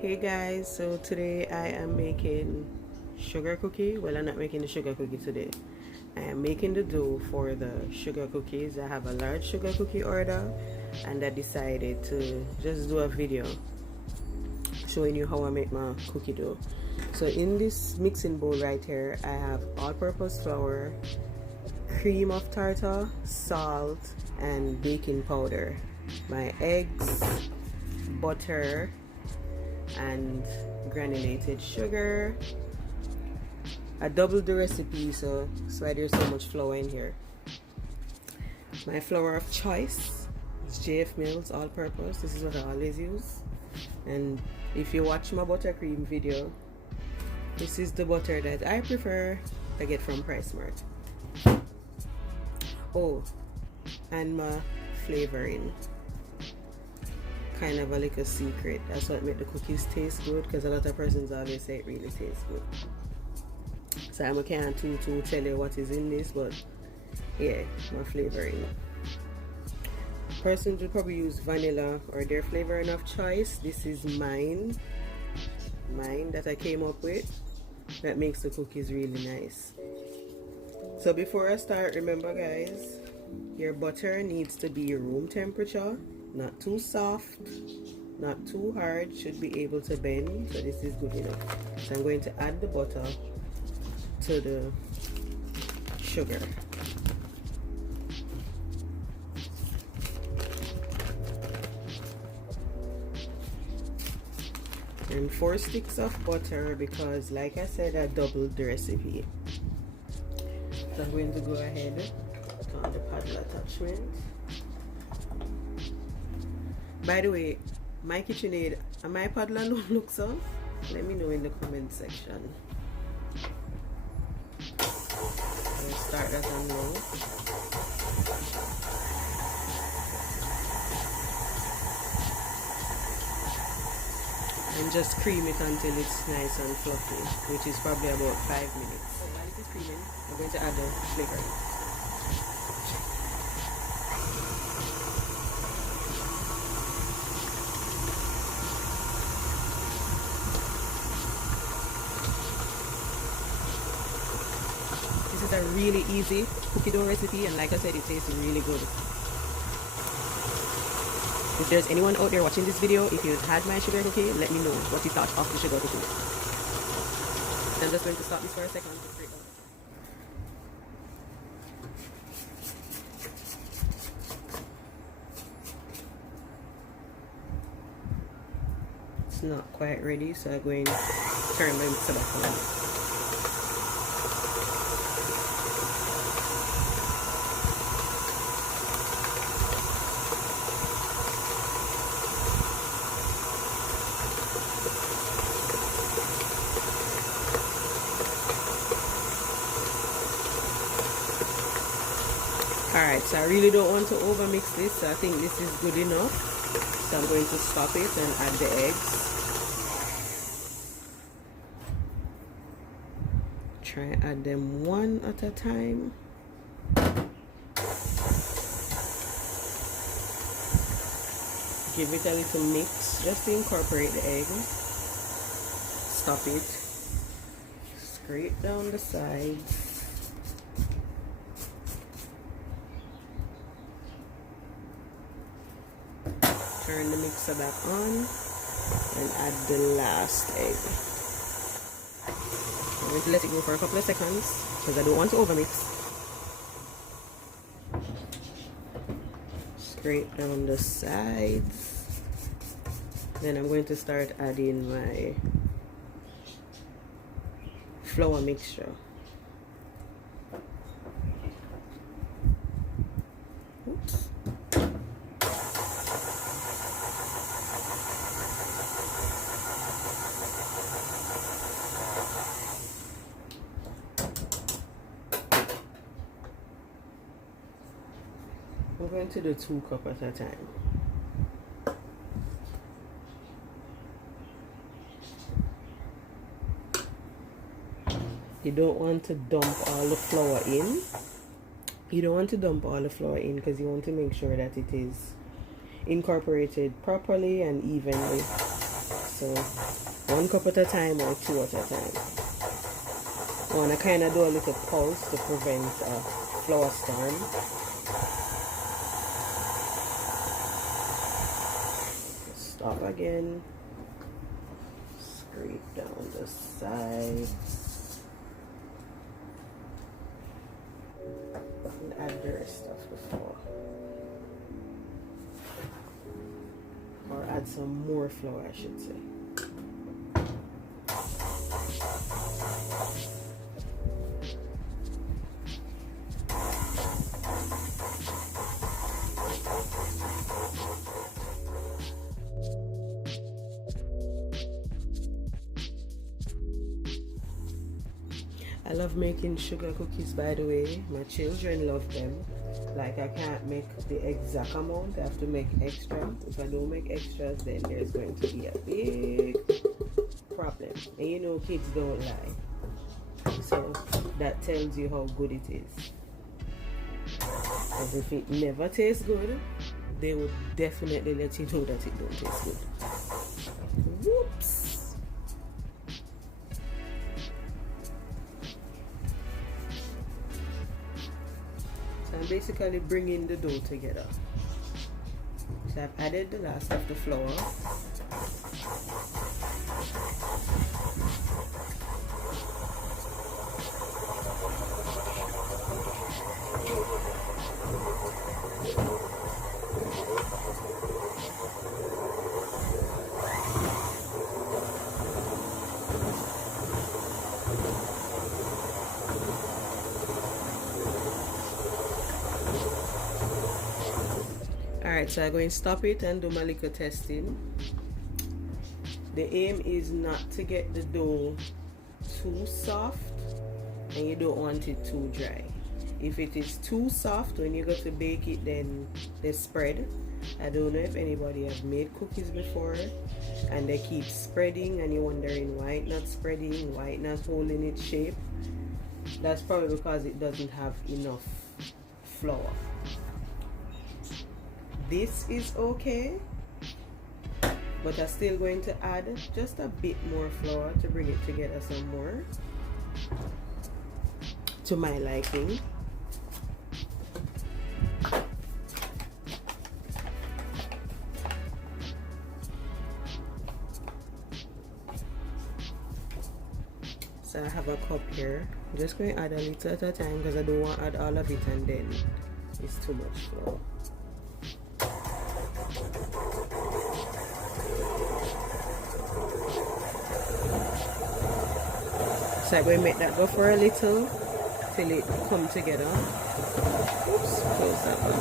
Hey guys, so today I am making sugar cookie. Well, I'm not making the sugar cookie today. I am making the dough for the sugar cookies. I have a large sugar cookie order and I decided to just do a video showing you how I make my cookie dough. So in this mixing bowl right here, I have all-purpose flour, cream of tartar, salt, and baking powder, my eggs, butter, and granulated sugar. I doubled the recipe, so that's why there's so much flour in here. My flour of choice is JF Mills all-purpose. This is what I always use. And if you watch my buttercream video, this is the butter that I prefer to get from PriceSmart. Oh, and my flavoring, kind of a little secret. That's what make the cookies taste good, because a lot of persons always say it really tastes good. So I can't to tell you what is in this, but yeah, my flavoring. Persons would probably use vanilla or their flavoring of choice. This is mine that I came up with, that makes the cookies really nice. So before I start, remember guys, your butter needs to be room temperature, not too soft, not too hard, should be able to bend. So this is good enough. So I'm going to add the butter to the sugar. And 4 sticks of butter, because like I said, I doubled the recipe. So I'm going to go ahead on the paddle attachment. By the way, my KitchenAid and my paddler don't look so. Let me know in the comment section. I'll start that on low. And just cream it until it's nice and fluffy, which is probably about 5 minutes. So while it is creaming, I'm going to add the flavor. This is a really easy cookie dough recipe, and like I said, it tastes really good. If there's anyone out there watching this video, if you've had my sugar cookie, let me know what you thought of the sugar cookie. I'm just going to stop this for a second to break out. It's not quite ready, so I'm going to turn my mixer back on. Alright, so I really don't want to overmix this, so I think this is good enough. So I'm going to stop it and add the eggs. Try and add them one at a time. Give it a little mix just to incorporate the egg. Stop it. Scrape down the sides. Turn the mixer back on and add the last egg. I'm going to let it go for a couple of seconds because I don't want to overmix. Scrape down the sides. Then I'm going to start adding my flour mixture. Oops. I'm going to do 2 cups at a time. You don't want to dump all the flour in. You don't want to dump all the flour in because you want to make sure that it is incorporated properly and evenly. So 1 cup at a time or 2 at a time. I want to kind of do a little pulse to prevent a flour storm. Stop again. Scrape down the side. And add the rest of the flour. Or add some more flour, I should say. I love making sugar cookies, by the way. My children love them. Like, I can't make the exact amount. I have to make extra. If I don't make extras, then there's going to be a big problem. And you know, kids don't lie. So that tells you how good it is. Because if it never tastes good, they would definitely let you know that it don't taste good. Whoops! I'm basically bringing the dough together. So I've added the last of the flour. Alright, so I'm going to stop it and do my little testing. The aim is not to get the dough too soft, and you don't want it too dry. If it is too soft when you go to bake it, then they spread. I don't know if anybody has made cookies before and they keep spreading and you're wondering why it's not spreading, why it's not holding its shape. That's probably because it doesn't have enough flour. This is okay, but I'm still going to add just a bit more flour to bring it together some more to my liking. So I have a cup here. I'm just going to add a little at a time because I don't want to add all of it and then it's too much flour. So I'm going to make that go for a little till it come together. Oops, close that one.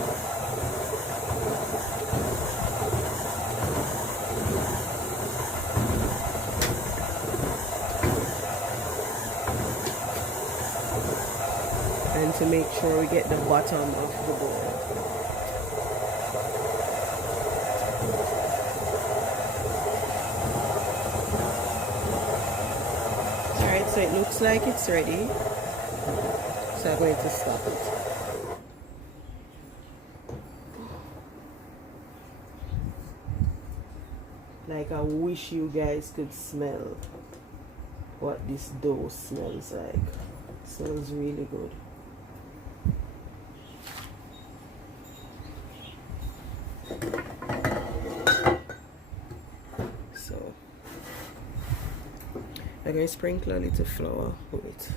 And to make sure we get the bottom of the bowl. So it looks like it's ready, so I'm going to stop it. Like, I wish you guys could smell what this dough smells like. It smells really good. So I'm going to sprinkle a little flour with it.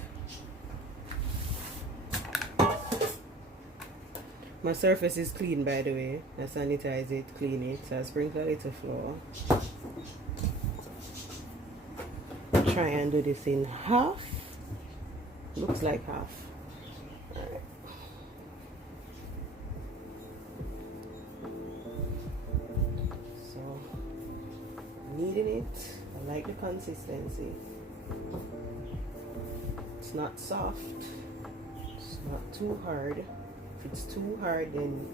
My surface is clean, by the way. I sanitize it, clean it. So I sprinkle a little flour. Try and do this in half. Looks like half. Alright. So, kneading it. I like the consistency. It's not soft, it's not too hard. If it's too hard, then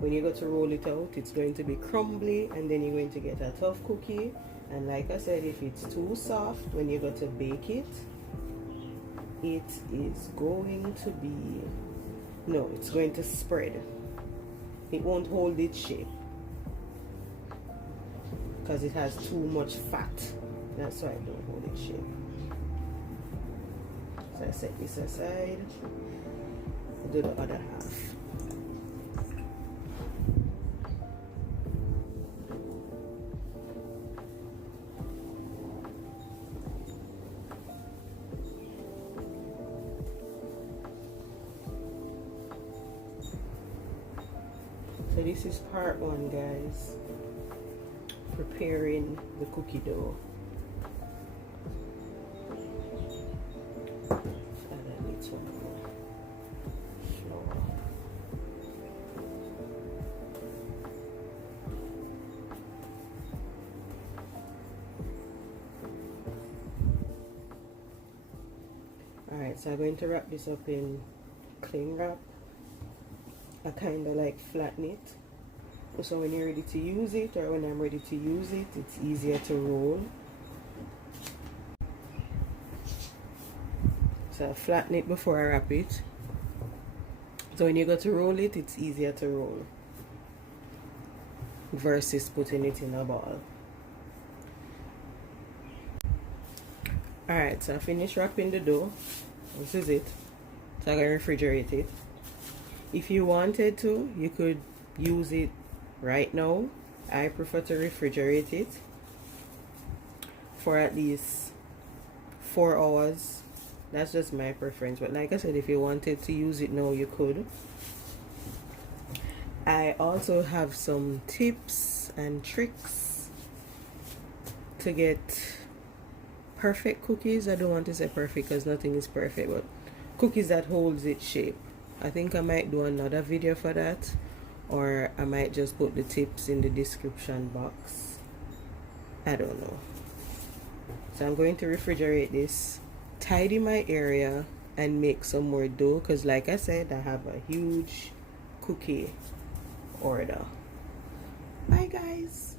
when you go to roll it out, it's going to be crumbly and then you're going to get a tough cookie. And like I said, if it's too soft, when you go to bake it, it is going to be, no, it's going to spread. It won't hold its shape because it has too much fat. That's why I don't hold it shape. So I set this aside, do the other half. So this is part one, guys. Preparing the cookie dough. Add a little more flour. Alright, so I'm going to wrap this up in cling wrap. I kind of like flatten it, so when you're ready to use it, or when I'm ready to use it, it's easier to roll. So I flatten it before I wrap it, so when you go to roll it, it's easier to roll versus putting it in a ball. Alright, so I finished wrapping the dough. This is it. So I'm going to refrigerate it. If you wanted to, you could use it right now. I prefer to refrigerate it for at least 4 hours. That's just my preference, but like I said, if you wanted to use it now, you could. I also have some tips and tricks to get perfect cookies. I don't want to say perfect because nothing is perfect, but cookies that holds its shape. I think I might do another video for that, or I might just put the tips in the description box. I don't know. So I'm going to refrigerate this, tidy my area, and make some more dough, because like I said, I have a huge cookie order. Bye guys.